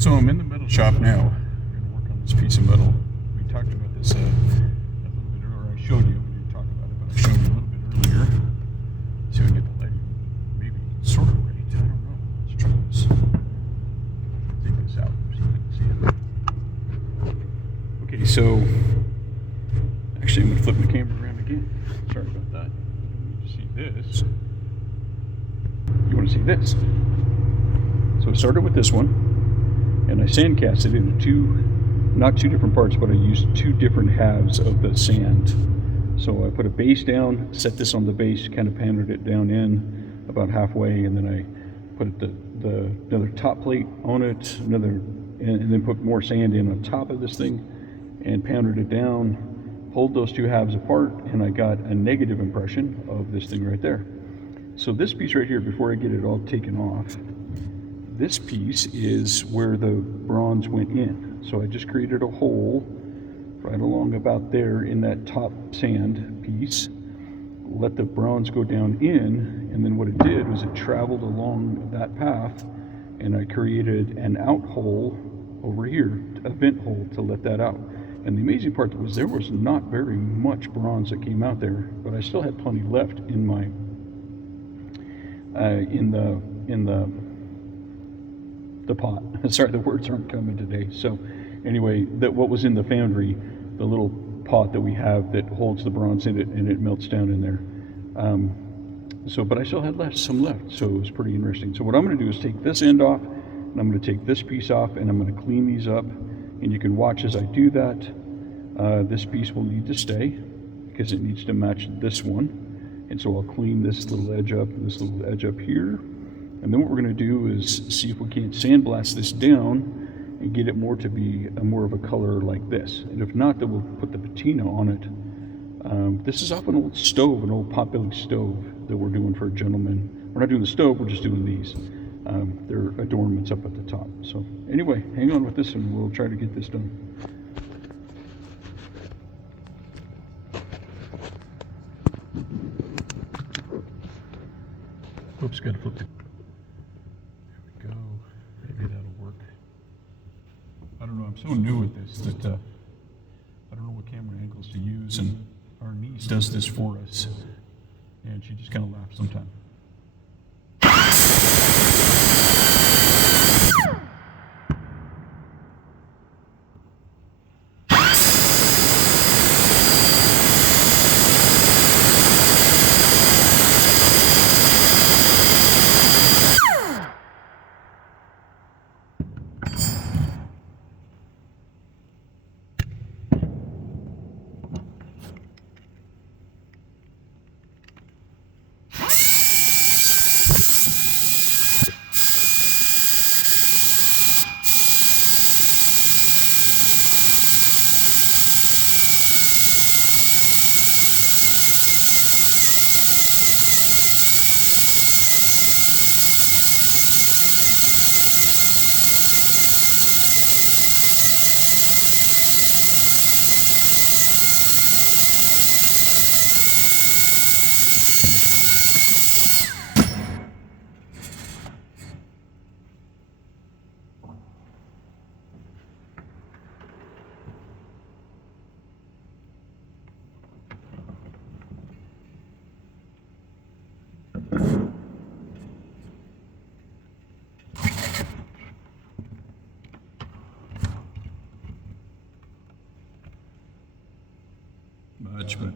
So I'm in the metal shop now. We're going to work on this piece of metal. We talked about this a little bit earlier. I showed you. We didn't talk about it, but I showed you a little bit earlier. See if we can get the lighting maybe sort of right. I don't know. Let's try this. Take this out so you can see it. Okay, so actually I'm going to flip my camera around again. Sorry about that. You need to see this. You want to see this. So I started with this one. And I sand cast it into not two different parts, but I used two different halves of the sand. So I put a base down, set this on the base, kind of pounded it down in about halfway, and then I put another top plate on it, and then put more sand in on top of this thing, and pounded it down, pulled those two halves apart, and I got a negative impression of this thing right there. So this piece right here, before I get it all taken off, this piece is where the bronze went in. So I just created a hole right along about there in that top sand piece, let the bronze go down in, and then what it did was it traveled along that path, and I created an out hole over here, a vent hole to let that out. And the amazing part was there was not very much bronze that came out there, but I still had plenty left in my in the pot. Sorry, the words aren't coming today. So anyway, what was in the foundry, the little pot that we have that holds the bronze in it, and it melts down in there. But I still had some left, so it was pretty interesting. So what I'm going to do is take this end off, and I'm going to take this piece off, and I'm going to clean these up, and you can watch as I do that. This piece will need to stay because it needs to match this one, and so I'll clean this little edge up and this little edge up here. And then what we're going to do is see if we can't sandblast this down and get it more to be more of a color like this. And if not, then we'll put the patina on it. This is off an old stove, an old potbelly stove that we're doing for a gentleman. We're not doing the stove, we're just doing these. They're adornments up at the top. So anyway, hang on with this and we'll try to get this done. Oops, got to flip it. Go. Maybe that'll work. I don't know. I'm so new at this that I don't know what camera angles to use, and our niece does this for us, and she just kind of laughs sometimes. Much, but